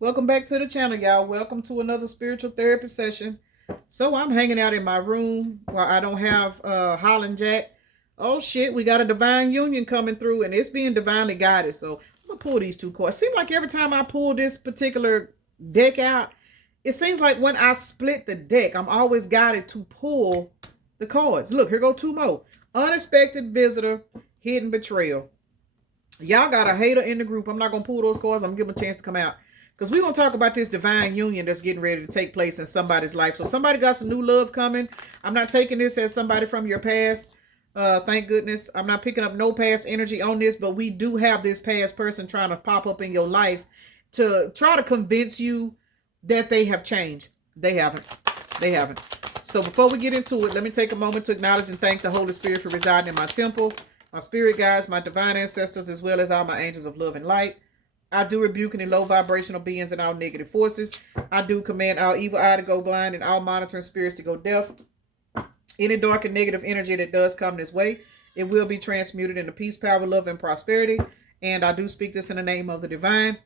Welcome back to the channel, y'all. Welcome to another spiritual therapy session. So I'm hanging out in my room while I don't have Holland Jack. Oh shit, we got a divine union coming through and it's being divinely guided. So I'm gonna pull these two cards. Seems like every time I pull this particular deck out, it seems like when I split the deck, I'm always guided to pull the cards. Look, here go two more. Unexpected visitor, hidden betrayal. Y'all got a hater in the group. I'm not gonna pull those cards. I'm gonna give them a chance to come out. Because we're going to talk about this divine union that's getting ready to take place in somebody's life. So somebody got some new love coming. I'm not taking this as somebody from your past. Thank goodness. I'm not picking up no past energy on this. But we do have this past person trying to pop up in your life to try to convince you that they have changed. They haven't. They haven't. So before we get into it, let me take a moment to acknowledge and thank the Holy Spirit for residing in my temple, my spirit guides, my divine ancestors, as well as all my angels of love and light. I do rebuke any low vibrational beings and all negative forces. I do command all evil eye to go blind and all monitoring spirits to go deaf. Any dark and negative energy that does come this way, it will be transmuted into peace, power, love, and prosperity. And I do speak this in the name of the divine,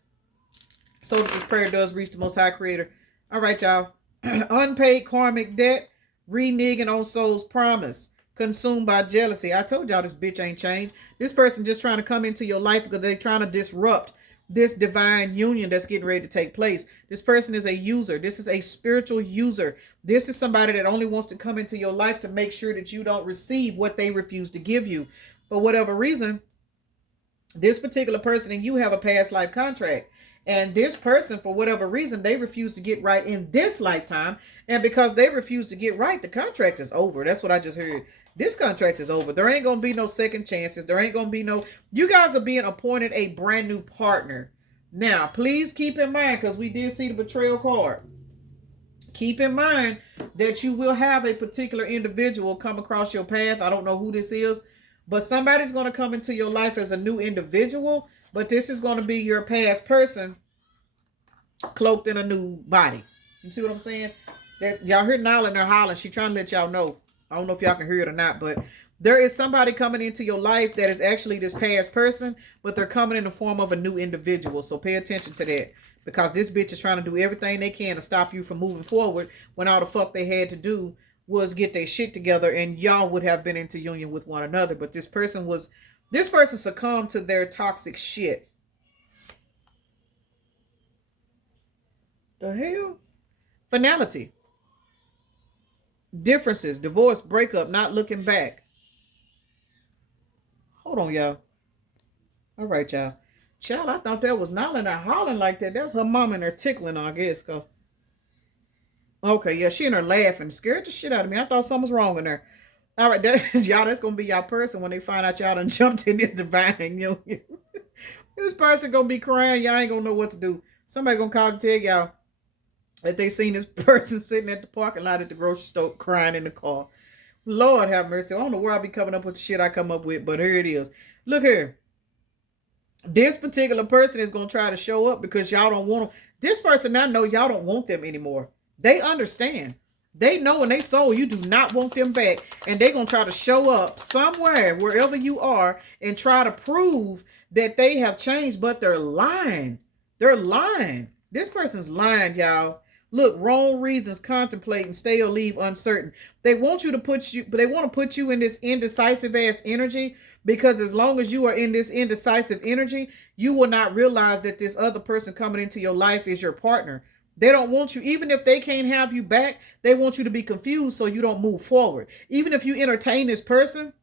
so that this prayer does reach the Most High Creator. All right, y'all. Unpaid karmic debt, reneging on soul's promise, consumed by jealousy. I told y'all this bitch ain't changed. This person just trying to come into your life because they're trying to disrupt this divine union that's getting ready to take place. This person is a user. This is a spiritual user. This is somebody that only wants to come into your life to make sure that you don't receive what they refuse to give you. For whatever reason, this particular person and you have a past life contract. And this person, for whatever reason, they refuse to get right in this lifetime. And because they refuse to get right, the contract is over. That's what I just heard. This contract is over. There ain't going to be no second chances. There ain't going to be no... You guys are being appointed a brand new partner. Now, please keep in mind, because we did see the betrayal card. Keep in mind that you will have a particular individual come across your path. I don't know who this is, but somebody's going to come into your life as a new individual. But this is going to be your past person cloaked in a new body. You see what I'm saying? That y'all hear Nala in there hollering. She trying to let y'all know. I don't know if y'all can hear it or not, but there is somebody coming into your life that is actually this past person, but they're coming in the form of a new individual. So pay attention to that, because this bitch is trying to do everything they can to stop you from moving forward when all the fuck they had to do was get their shit together and y'all would have been into union with one another. But this person succumbed to their toxic shit. The hell? Finality. Differences. Divorce. Breakup. Not looking back. Hold on, y'all. All right, y'all. Child, I thought that was Nala and her hollering like that. That's her mom and her tickling, I guess. Okay, yeah, she and her laughing. Scared the shit out of me. I thought something was wrong in there. All right, y'all, that's going to be y'all person when they find out y'all done jumped in this divine union. This person going to be crying. Y'all ain't going to know what to do. Somebody going to call to tell y'all that they seen this person sitting at the parking lot at the grocery store crying in the car. Lord have mercy. I don't know where I be coming up with the shit I come up with, but here it is. Look here. This particular person is going to try to show up because y'all don't want them. This person, I know y'all don't want them anymore. They understand. They know in their soul you do not want them back. And they're going to try to show up somewhere, wherever you are, and try to prove that they have changed, but they're lying. They're lying. This person's lying, y'all. Look, wrong reasons, contemplating, stay or leave uncertain. They want to put you in this indecisive ass energy, because as long as you are in this indecisive energy, you will not realize that this other person coming into your life is your partner. They don't want you, even if they can't have you back, they want you to be confused so you don't move forward. Even if you entertain this person,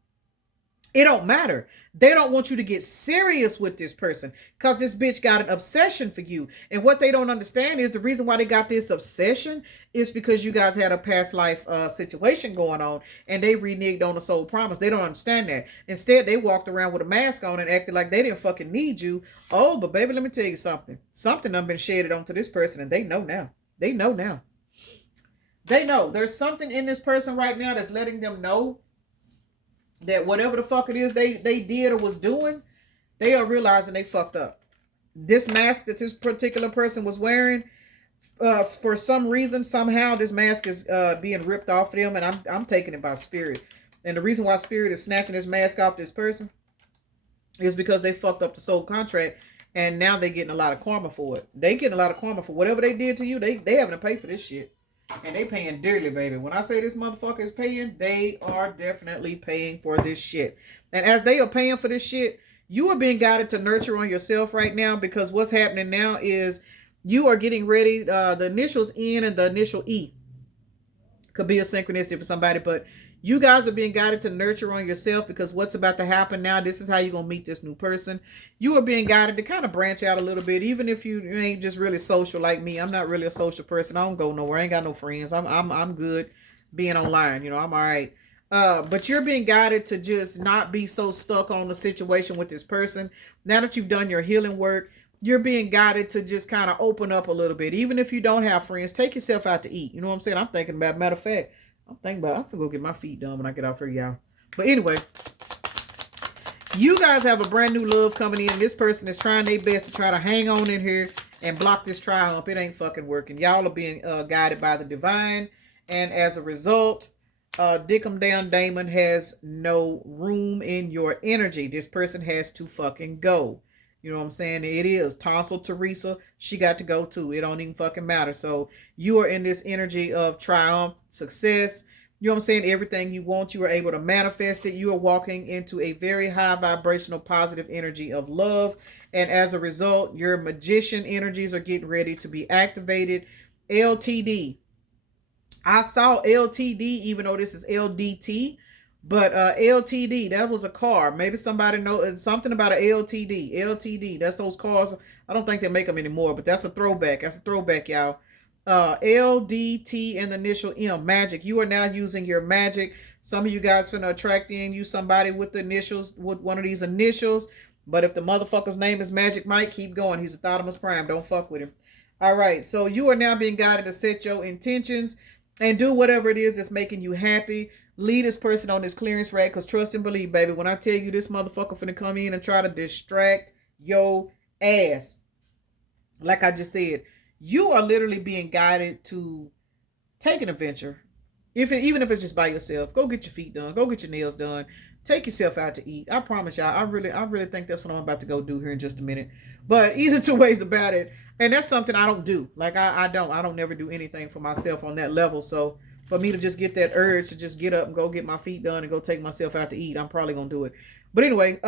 it don't matter. They don't want you to get serious with this person because this bitch got an obsession for you. And what they don't understand is the reason why they got this obsession is because you guys had a past life situation going on and they reneged on the soul promise. They don't understand that. Instead, they walked around with a mask on and acted like they didn't fucking need you. Oh, but baby, let me tell you something. Something done been shedded onto this person and they know now. They know now. They know. There's something in this person right now that's letting them know that whatever the fuck it is they did or was doing, they are realizing they fucked up. This mask that this particular person was wearing, for some reason, somehow, this mask is being ripped off of them, and I'm taking it by spirit. And the reason why spirit is snatching this mask off this person is because they fucked up the soul contract, And now they getting a lot of karma for it. They getting a lot of karma for whatever they did to you. They having to pay for this shit. And they paying dearly, baby. When I say this motherfucker is paying, they are definitely paying for this shit. And as they are paying for this shit, you are being guided to nurture on yourself right now, because what's happening now is you are getting ready. The initials N and the initial E could be a synchronicity for somebody, but you guys are being guided to nurture on yourself, because what's about to happen now, this is how you're going to meet this new person. You are being guided to kind of branch out a little bit, even if you ain't just really social like me. I'm not really a social person. I don't go nowhere. I ain't got no friends. I'm good being online. You know, I'm all right. But you're being guided to just not be so stuck on the situation with this person. Now that you've done your healing work, you're being guided to just kind of open up a little bit. Even if you don't have friends, take yourself out to eat. You know what I'm saying? I'm thinking about, matter of fact, I'm going to go get my feet done when I get off here, y'all. But anyway, you guys have a brand new love coming in. And this person is trying their best to try to hang on in here and block this triumph. It ain't fucking working. Y'all are being guided by the divine. And as a result, Dickum Down Damon has no room in your energy. This person has to fucking go. You know what I'm saying? It is Tonsil Teresa. She got to go too. It don't even fucking matter. So you are in this energy of triumph, success. You know what I'm saying? Everything you want, you are able to manifest it. You are walking into a very high vibrational, positive energy of love. And as a result, your magician energies are getting ready to be activated. LTD. I saw LTD, even though this is LDT. But LTD, that was a car. Maybe somebody knows something about an LTD. LTD, that's those cars. I don't think they make them anymore, but that's a throwback. That's a throwback, y'all. LDT and the initial M, magic. You are now using your magic. Some of you guys finna attract in you somebody with the initials, with one of these initials. But if the motherfucker's name is Magic Mike, keep going. He's a Thottimus Prime. Don't fuck with him. All right, so you are now being guided to set your intentions and do whatever it is that's making you happy. Lead this person on this clearance rack, because trust and believe, baby, when I tell you this motherfucker finna come in and try to distract your ass, like I just said, you are literally being guided to take an adventure. Even if it's just by yourself, go get your feet done, go get your nails done, take yourself out to eat. I promise y'all, I really think that's what I'm about to go do here in just a minute. But either two ways about it, and that's something I don't do. Like I don't never do anything for myself on that level. So for me to just get that urge to just get up and go get my feet done and go take myself out to eat, I'm probably gonna do it. But anyway,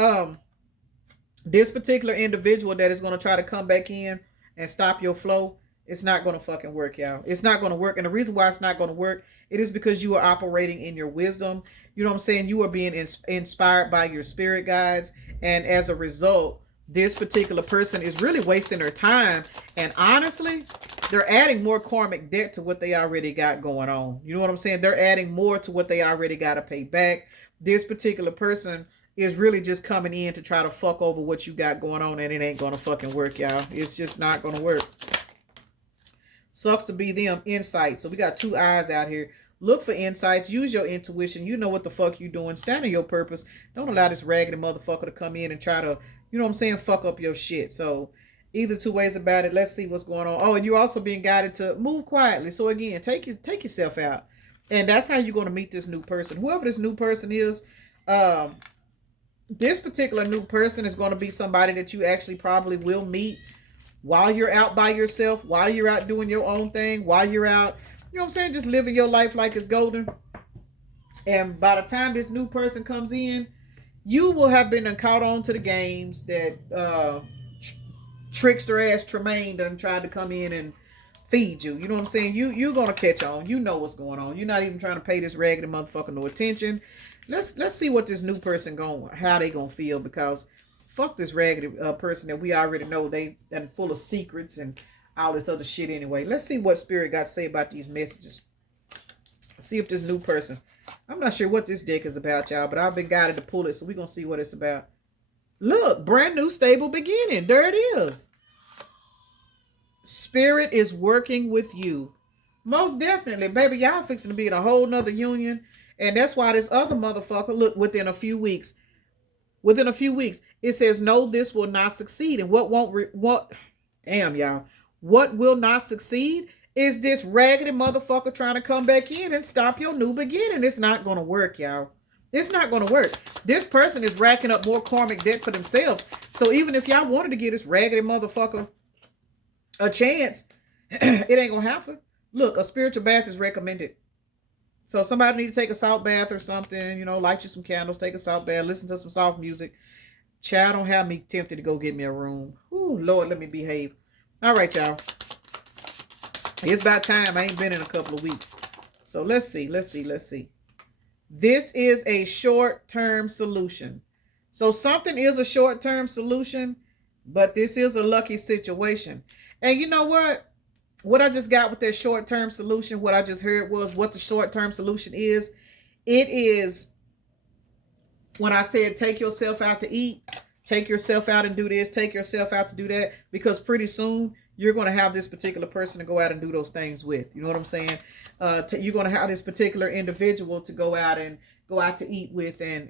this particular individual that is gonna try to come back in and stop your flow, it's not gonna fucking work, y'all. It's not gonna work. And the reason why it's not gonna work, it is because you are operating in your wisdom. You know what I'm saying? You are being inspired by your spirit guides, and as a result, this particular person is really wasting their time. And honestly, they're adding more karmic debt to what they already got going on. You know what I'm saying? They're adding more to what they already got to pay back. This particular person is really just coming in to try to fuck over what you got going on, and it ain't gonna fucking work, y'all. It's just not gonna work. Sucks to be them. Insight. So we got two eyes out here. Look for insights. Use your intuition. You know what the fuck you doing. Stand on your purpose. Don't allow this raggedy motherfucker to come in and try to, you know what I'm saying, fuck up your shit. So either two ways about it. Let's see what's going on. Oh, and you're also being guided to move quietly. So again, take yourself out. And that's how you're going to meet this new person. Whoever this new person is, this particular new person is going to be somebody that you actually probably will meet while you're out by yourself, while you're out doing your own thing, while you're out, you know what I'm saying, just living your life like it's golden. And by the time this new person comes in, you will have been caught on to the games that trickster ass Tremaine done tried to come in and feed you. You know what I'm saying? You're gonna catch on. You know what's going on. You're not even trying to pay this raggedy motherfucker no attention. Let's see what this new person how they gonna feel, because fuck this raggedy person that we already know they full of secrets and all this other shit anyway. Let's see what spirit got to say about these messages. See if this new person, I'm not sure what this deck is about, y'all, but I've been guided to pull it, so we're gonna see what it's about. Look, brand new stable beginning. There it is. Spirit is working with you. Most definitely, baby. Y'all fixing to be in a whole nother union. And that's why this other motherfucker, look, within a few weeks, it says, no, this will not succeed. And damn, y'all, what will not succeed is this raggedy motherfucker trying to come back in and stop your new beginning. It's not going to work, y'all. It's not going to work. This person is racking up more karmic debt for themselves. So even if y'all wanted to give this raggedy motherfucker a chance, it ain't going to happen. Look, a spiritual bath is recommended. So somebody need to take a salt bath or something, light you some candles, take a salt bath, listen to some soft music. Child, don't have me tempted to go get me a room. Ooh, Lord, let me behave. All right, y'all. It's about time. I ain't been in a couple of weeks. So let's see. This is a short-term solution. So something is a short-term solution, but this is a lucky situation. And you know what? What I just got with that short-term solution, what I just heard was what the short-term solution is. It is when I said take yourself out to eat, take yourself out and do this, take yourself out to do that, because pretty soon you're going to have this particular person to go out and do those things with. You know what I'm saying? You're going to have this particular individual to go out to eat with and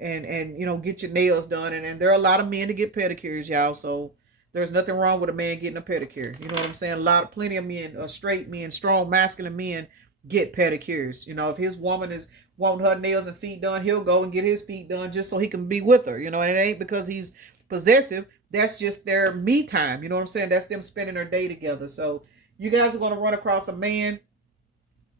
get your nails done. And there are a lot of men to get pedicures, y'all. So there's nothing wrong with a man getting a pedicure. You know what I'm saying? Plenty of men, straight men, strong, masculine men get pedicures. If his woman is wanting her nails and feet done, he'll go and get his feet done just so he can be with her. And it ain't because he's possessive. That's just their me time. You know what I'm saying? That's them spending their day together. So you guys are going to run across a man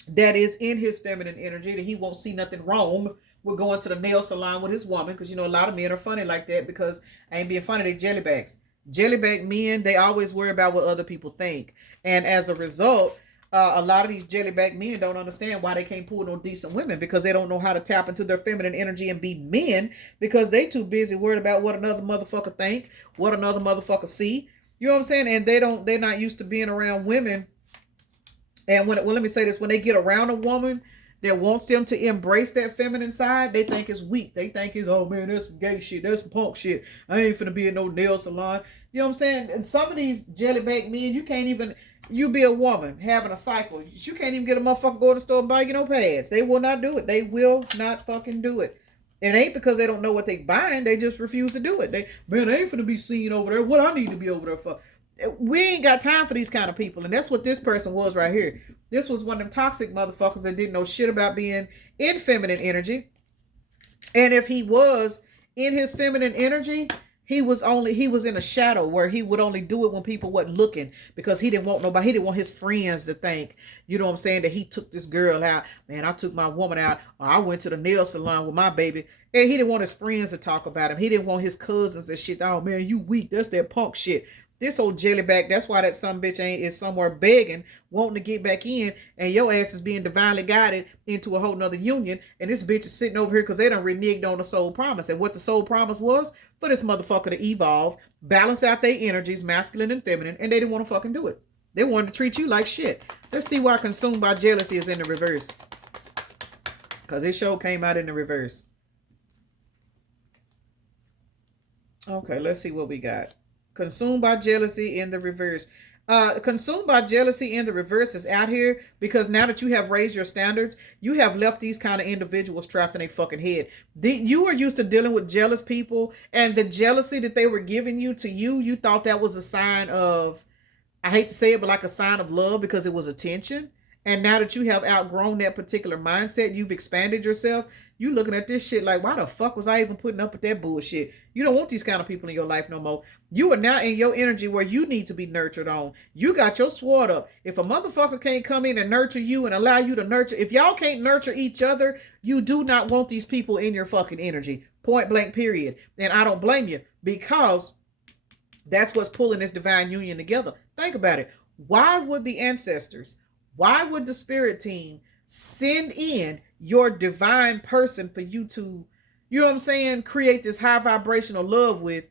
that is in his feminine energy, that he won't see nothing wrong with going to the nail salon with his woman. Because, a lot of men are funny like that, because I ain't being funny. They jellybags. Jellyback men, they always worry about what other people think. And as a result, a lot of these jellyback men don't understand why they can't pull no decent women, because they don't know how to tap into their feminine energy and be men, because they too busy worried about what another motherfucker think, what another motherfucker see. You know what I'm saying? And they're not used to being around women. And let me say this, when they get around a woman that wants them to embrace that feminine side, they think it's weak. They think it's, oh man, that's some gay shit, that's some punk shit. I ain't finna be in no nail salon. You know what I'm saying? And some of these jellyback men, you be a woman having a cycle, you can't even get a motherfucker go to the store and buy you no pads. They will not do it. They will not fucking do it. It ain't because they don't know what they buying. They just refuse to do it. They ain't finna be seen over there. What I need to be over there for? We ain't got time for these kind of people. And that's what this person was right here. This was one of them toxic motherfuckers that didn't know shit about being in feminine energy. And if he was in his feminine energy, he was in a shadow where he would only do it when people wasn't looking, because he didn't want nobody. He didn't want his friends to think, you know what I'm saying, that he took this girl out. Man, I took my woman out. Or I went to the nail salon with my baby. And he didn't want his friends to talk about him. He didn't want his cousins and shit. Oh man, you weak. That's that punk shit. This old jellyback, that's why that some bitch is somewhere begging, wanting to get back in, and your ass is being divinely guided into a whole nother union, and this bitch is sitting over here because they done reneged on the soul promise. And what the soul promise was, for this motherfucker to evolve, balance out their energies, masculine and feminine, and they didn't want to fucking do it. They wanted to treat you like shit. Let's see why consumed by jealousy is in the reverse. Because this show came out in the reverse. Okay, let's see what we got. Consumed by jealousy in the reverse. Consumed by jealousy in the reverse is out here because now that you have raised your standards, you have left these kind of individuals trapped in a fucking head. You were used to dealing with jealous people, and the jealousy that they were giving you, you thought that was a sign of, I hate to say it, but like a sign of love, because it was attention. And now that you have outgrown that particular mindset, you've expanded yourself, you looking at this shit like, why the fuck was I even putting up with that bullshit? You don't want these kind of people in your life no more. You are now in your energy where you need to be nurtured on. You got your sword up. If a motherfucker can't come in and nurture you and allow you to nurture, if y'all can't nurture each other, you do not want these people in your fucking energy. Point blank, period. And I don't blame you, because that's what's pulling this divine union together. Think about it. Why would the ancestors, why would the spirit team send in your divine person for you to, you know what I'm saying, create this high vibrational love with,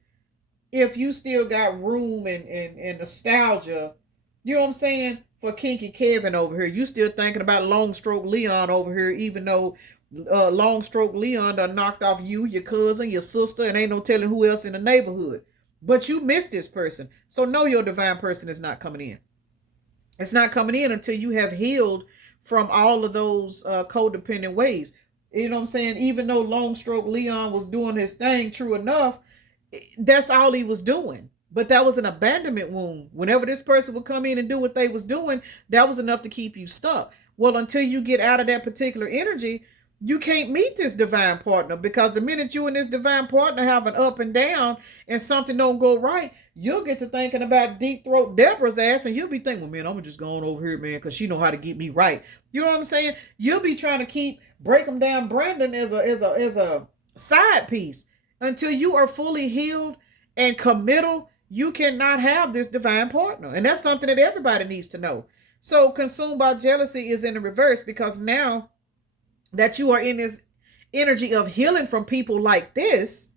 if you still got room and nostalgia, you know what I'm saying, for Kinky Kevin over here? You still thinking about Long Stroke Leon over here, even though Long Stroke Leon done knocked off you, your cousin, your sister, and ain't no telling who else in the neighborhood. But you missed this person. So no, your divine person is not coming in. It's not coming in until you have healed from all of those codependent ways. You know what I'm saying? Even though Long Stroke Leon was doing his thing, true enough, that's all he was doing. But that was an abandonment wound. Whenever this person would come in and do what they was doing, that was enough to keep you stuck. Well, until you get out of that particular energy, You can't meet this divine partner, because the minute you and this divine partner have an up and down and something don't go right, you'll get to thinking about deep throat Deborah's ass, and you'll be thinking, well, man, I'm just going over here, man, because she know how to get me right. You know what I'm saying? You'll be trying to keep break them down Brandon as a side piece until you are fully healed and committal. You cannot have this divine partner, and that's something that everybody needs to know. So consumed by jealousy is in the reverse, because now that you are in this energy of healing from people like this,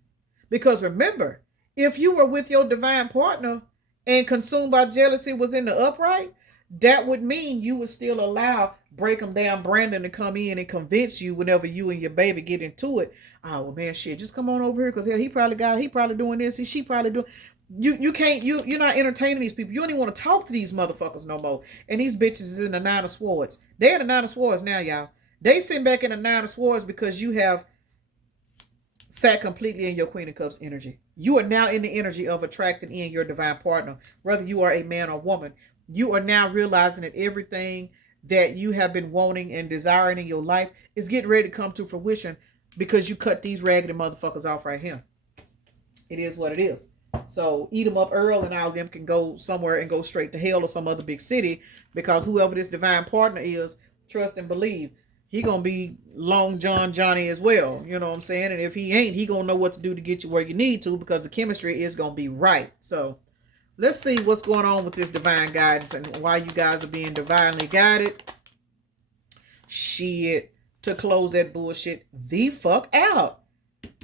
because remember, if you were with your divine partner and consumed by jealousy was in the upright, that would mean you would still allow break them down Brandon to come in and convince you whenever you and your baby get into it. Oh, well, man, shit, just come on over here, because he probably doing this, she probably doing. You can't, you're not entertaining these people. You don't even want to talk to these motherfuckers no more. And these bitches is in the Nine of Swords. They're in the Nine of Swords now, y'all. They sit back in the Nine of Swords because you have sat completely in your Queen of Cups energy. You are now in the energy of attracting in your divine partner, whether you are a man or woman. You are now realizing that everything that you have been wanting and desiring in your life is getting ready to come to fruition, because you cut these raggedy motherfuckers off right here. It is what it is. So eat them up early, and all of them can go somewhere and go straight to hell or some other big city, because whoever this divine partner is, trust and believe, he gonna be Long John Johnny as well. You know what I'm saying? And if he ain't, he gonna know what to do to get you where you need to, because the chemistry is gonna be right. So let's see what's going on with this divine guidance and why you guys are being divinely guided. Shit, to close that bullshit the fuck out.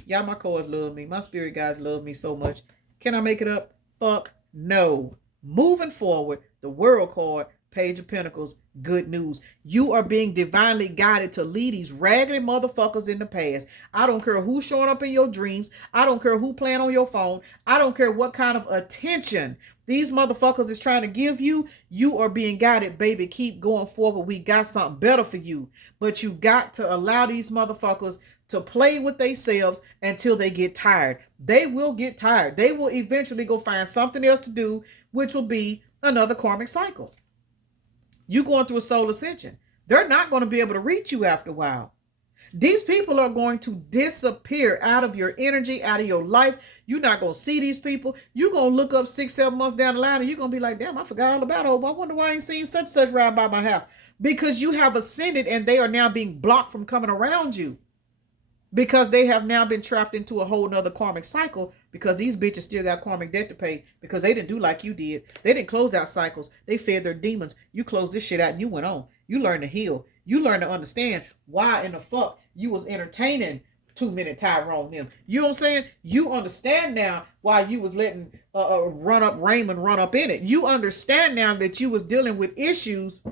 Y'all, my cards love me. My spirit guys love me so much. Can I make it up? Fuck no. Moving forward, the World card, Page of Pentacles, good news. You are being divinely guided to lead these raggedy motherfuckers in the past. I don't care who's showing up in your dreams. I don't care who playing on your phone. I don't care what kind of attention these motherfuckers is trying to give you. You are being guided, baby. Keep going forward. We got something better for you. But you got to allow these motherfuckers to play with themselves until they get tired. They will get tired. They will eventually go find something else to do, which will be another karmic cycle. You going through a soul ascension. They're not going to be able to reach you after a while. These people are going to disappear out of your energy, out of your life. You're not going to see these people. You're going to look up 6-7 months down the line, and you're going to be like, damn, I forgot all about it. I wonder why I ain't seen such around by my house. Because you have ascended, and they are now being blocked from coming around you. Because they have now been trapped into a whole nother karmic cycle, because these bitches still got karmic debt to pay, because they didn't do like you did. They didn't close out cycles. They fed their demons. You closed this shit out and you went on. You learned to heal. You learned to understand why in the fuck you was entertaining 2-minute Tyrone them. You know what I'm saying? You understand now why you was letting Raymond run up in it. You understand now that you was dealing with issues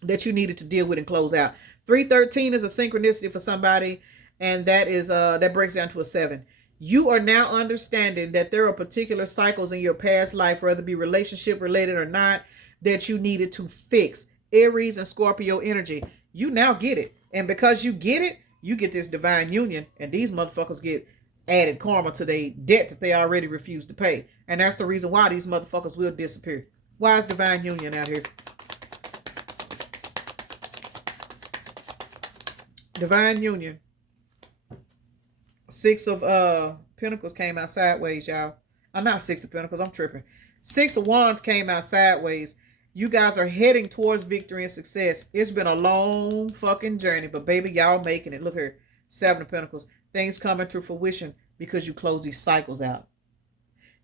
that you needed to deal with and close out. 313 is a synchronicity for somebody. And that is that breaks down to a 7. You are now understanding that there are particular cycles in your past life, whether it be relationship related or not, that you needed to fix. Aries and Scorpio energy. You now get it. And because you get it, you get this divine union. And these motherfuckers get added karma to their debt that they already refused to pay. And that's the reason why these motherfuckers will disappear. Why is divine union out here? Divine union. 6 of Pentacles came out sideways, y'all. I'm not 6 of Pentacles. I'm tripping. 6 of Wands came out sideways. You guys are heading towards victory and success. It's been a long fucking journey, but baby, y'all making it. Look here. 7 of Pentacles. Things coming to fruition because you close these cycles out.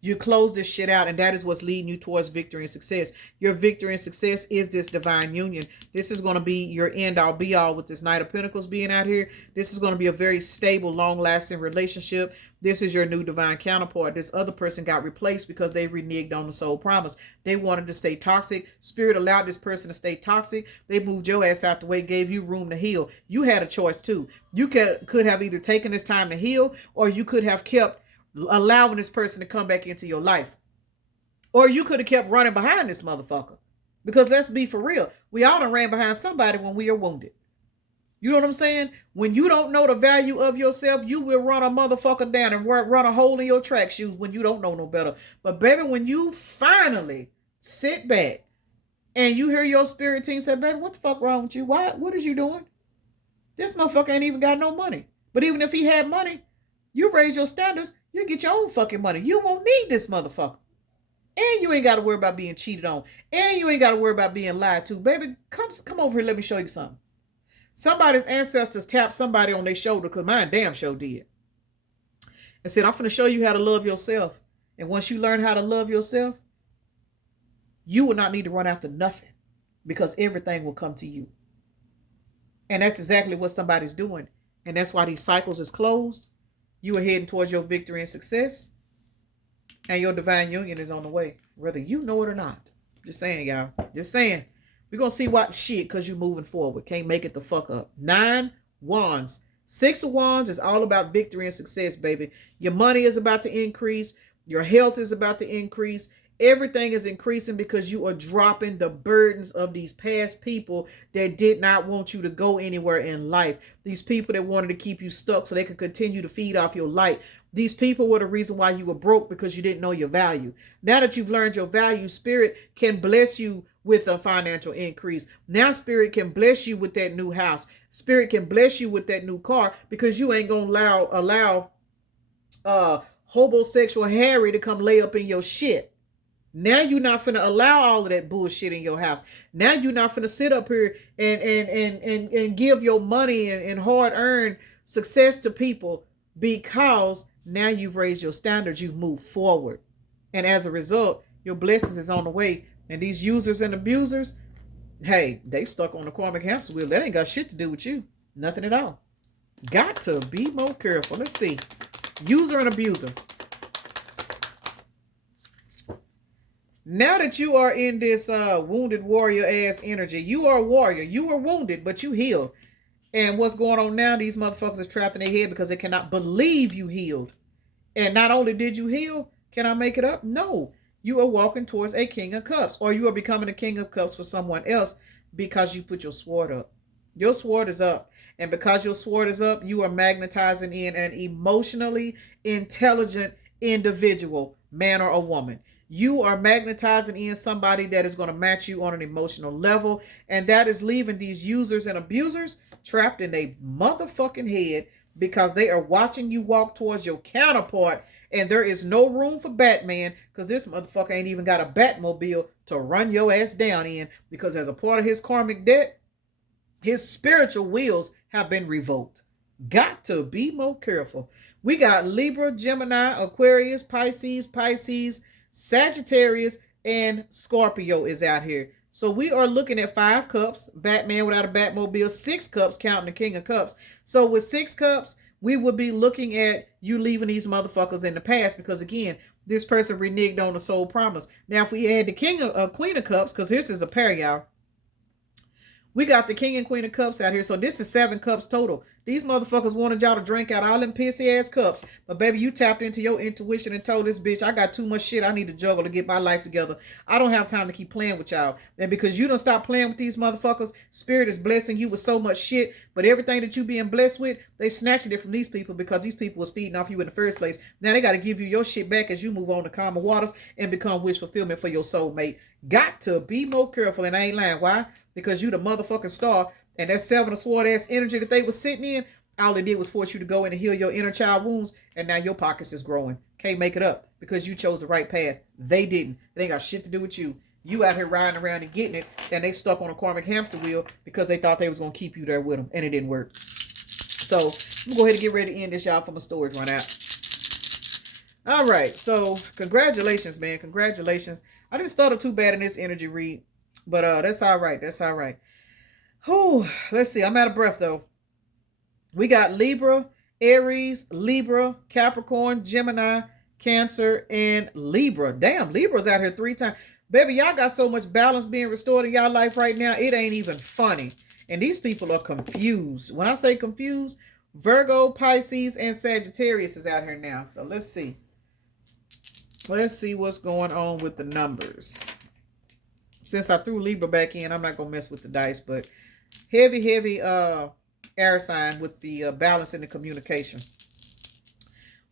You close this shit out, and that is what's leading you towards victory and success. Your victory and success is this divine union. This is going to be your end-all, be-all with this Knight of Pentacles being out here. This is going to be a very stable, long-lasting relationship. This is your new divine counterpart. This other person got replaced because they reneged on the soul promise. They wanted to stay toxic. Spirit allowed this person to stay toxic. They moved your ass out the way, gave you room to heal. You had a choice, too. You could have either taken this time to heal, or you could have kept allowing this person to come back into your life. Or you could have kept running behind this motherfucker. Because let's be for real. We all done ran behind somebody when we are wounded. You know what I'm saying? When you don't know the value of yourself, you will run a motherfucker down and run a hole in your track shoes when you don't know no better. But baby, when you finally sit back and you hear your spirit team say, baby, what the fuck wrong with you? What is you doing? This motherfucker ain't even got no money. But even if he had money, you raise your standards, you get your own fucking money. You won't need this motherfucker. And you ain't got to worry about being cheated on. And you ain't got to worry about being lied to. Baby, come over here. Let me show you something. Somebody's ancestors tapped somebody on their shoulder, because mine damn sure did, and said, I'm finna show you how to love yourself. And once you learn how to love yourself, you will not need to run after nothing, because everything will come to you. And that's exactly what somebody's doing. And that's why these cycles is closed. You are heading towards your victory and success. And your divine union is on the way, whether you know it or not. Just saying, y'all. Just saying. We're going to see what shit, because you're moving forward. Can't make it the fuck up. 9 wands. 6 of wands is all about victory and success, baby. Your money is about to increase. Your health is about to increase. Everything is increasing because you are dropping the burdens of these past people that did not want you to go anywhere in life. These people that wanted to keep you stuck so they could continue to feed off your light. These people were the reason why you were broke, because you didn't know your value. Now that you've learned your value, Spirit can bless you with a financial increase. Now Spirit can bless you with that new house. Spirit can bless you with that new car, because you ain't gonna allow homosexual Harry to come lay up in your shit. Now you're not finna allow all of that bullshit in your house. Now you're not finna sit up here and give your money and hard-earned success to people, because now you've raised your standards, you've moved forward. And as a result, your blessings is on the way. And these users and abusers, hey, they stuck on the karmic hamster wheel. That ain't got shit to do with you. Nothing at all. Got to be more careful. Let's see. User and abuser. Now that you are in this wounded warrior ass energy, you are a warrior. You were wounded, but you healed. And what's going on now, these motherfuckers are trapped in their head because they cannot believe you healed. And not only did you heal, can I make it up? No. You are walking towards a king of cups, or you are becoming a king of cups for someone else because you put your sword up. Your sword is up. And because your sword is up, you are magnetizing in an emotionally intelligent individual, man or a woman. You are magnetizing in somebody that is going to match you on an emotional level. And that is leaving these users and abusers trapped in a motherfucking head, because they are watching you walk towards your counterpart. And there is no room for Batman, because this motherfucker ain't even got a Batmobile to run your ass down in, because as a part of his karmic debt, his spiritual wheels have been revoked. Got to be more careful. We got Libra, Gemini, Aquarius, Pisces, Sagittarius, and Scorpio is out here. So we are looking at 5 cups, Batman without a Batmobile, 6 cups, counting the King of Cups. So with 6 cups, we would be looking at you leaving these motherfuckers in the past, because again, this person reneged on the soul promise. Now, if we add the Queen of Cups, because this is a pair, y'all. We got the King and Queen of Cups out here. So this is 7 cups total. These motherfuckers wanted y'all to drink out all them pissy ass cups. But baby, you tapped into your intuition and told this bitch, I got too much shit I need to juggle to get my life together. I don't have time to keep playing with y'all. And because you don't stop playing with these motherfuckers, Spirit is blessing you with so much shit. But everything that you being blessed with, they snatching it from these people, because these people was feeding off you in the first place. Now they got to give you your shit back as you move on to calmer waters and become wish fulfillment for your soulmate. Got to be more careful. And I ain't lying. Why? Because you the motherfucking star, and that 7 of sword ass energy that they was sitting in, all it did was force you to go in and heal your inner child wounds, and now your pockets is growing. Can't make it up, because you chose the right path. They didn't. It ain't got shit to do with you. You out here riding around and getting it, and they stuck on a karmic hamster wheel because they thought they was going to keep you there with them, and it didn't work. So I'm going to go ahead and get ready to end this, y'all, for my storage run out. All right, so congratulations, man. Congratulations. I didn't stutter too bad in this energy read. But that's all right. That's all right. Whew. Let's see. I'm out of breath, though. We got Libra, Aries, Libra, Capricorn, Gemini, Cancer, and Libra. Damn, Libra's out here 3 times. Baby, y'all got so much balance being restored in y'all life right now, it ain't even funny. And these people are confused. When I say confused, Virgo, Pisces, and Sagittarius is out here now. So let's see. Let's see what's going on with the numbers. Since I threw Libra back in, I'm not going to mess with the dice, but heavy air sign with the balance in the communication.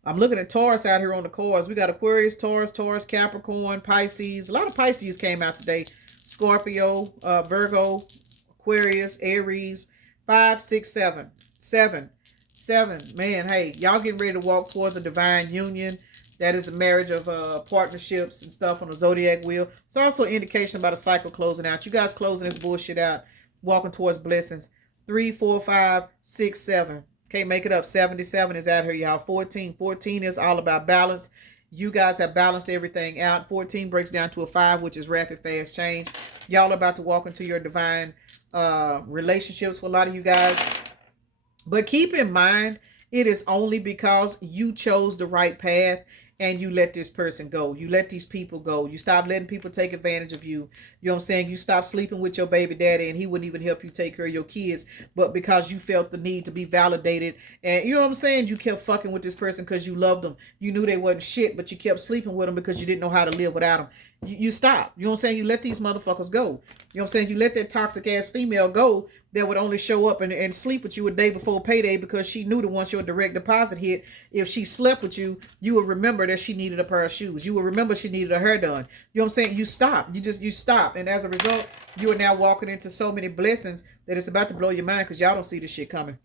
I'm looking at Taurus out here on the cards. We got Aquarius, Taurus, Capricorn, Pisces. A lot of Pisces came out today. Scorpio, Virgo, Aquarius, Aries, 5, 6, 7. 7. 7. Man, hey, y'all getting ready to walk towards a divine union. That is a marriage of partnerships and stuff on the zodiac wheel. It's also an indication about a cycle closing out. You guys closing this bullshit out, walking towards blessings. 3, 4, 5, 6, 7. Can't make it up. 77 is out here, y'all. 14. 14 is all about balance. You guys have balanced everything out. 14 breaks down to a 5, which is rapid, fast change. Y'all are about to walk into your divine relationships for a lot of you guys. But keep in mind, it is only because you chose the right path and you let this person go. You let these people go. You stop letting people take advantage of you. You know what I'm saying? You stop sleeping with your baby daddy and he wouldn't even help you take care of your kids. But because you felt the need to be validated and you know what I'm saying? You kept fucking with this person because you loved them. You knew they wasn't shit, but you kept sleeping with them because you didn't know how to live without them. You stop. You know what I'm saying? You let these motherfuckers go. You know what I'm saying? You let that toxic ass female go that would only show up and sleep with you a day before payday because she knew that once your direct deposit hit, if she slept with you, you would remember that she needed a pair of shoes. You would remember she needed her hair done. You know what I'm saying? You stop. You stop. And as a result, you are now walking into so many blessings that it's about to blow your mind because y'all don't see this shit coming.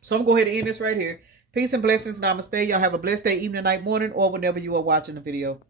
So I'm going to go ahead and end this right here. Peace and blessings. Namaste. Y'all have a blessed day, evening, night, morning, or whenever you are watching the video.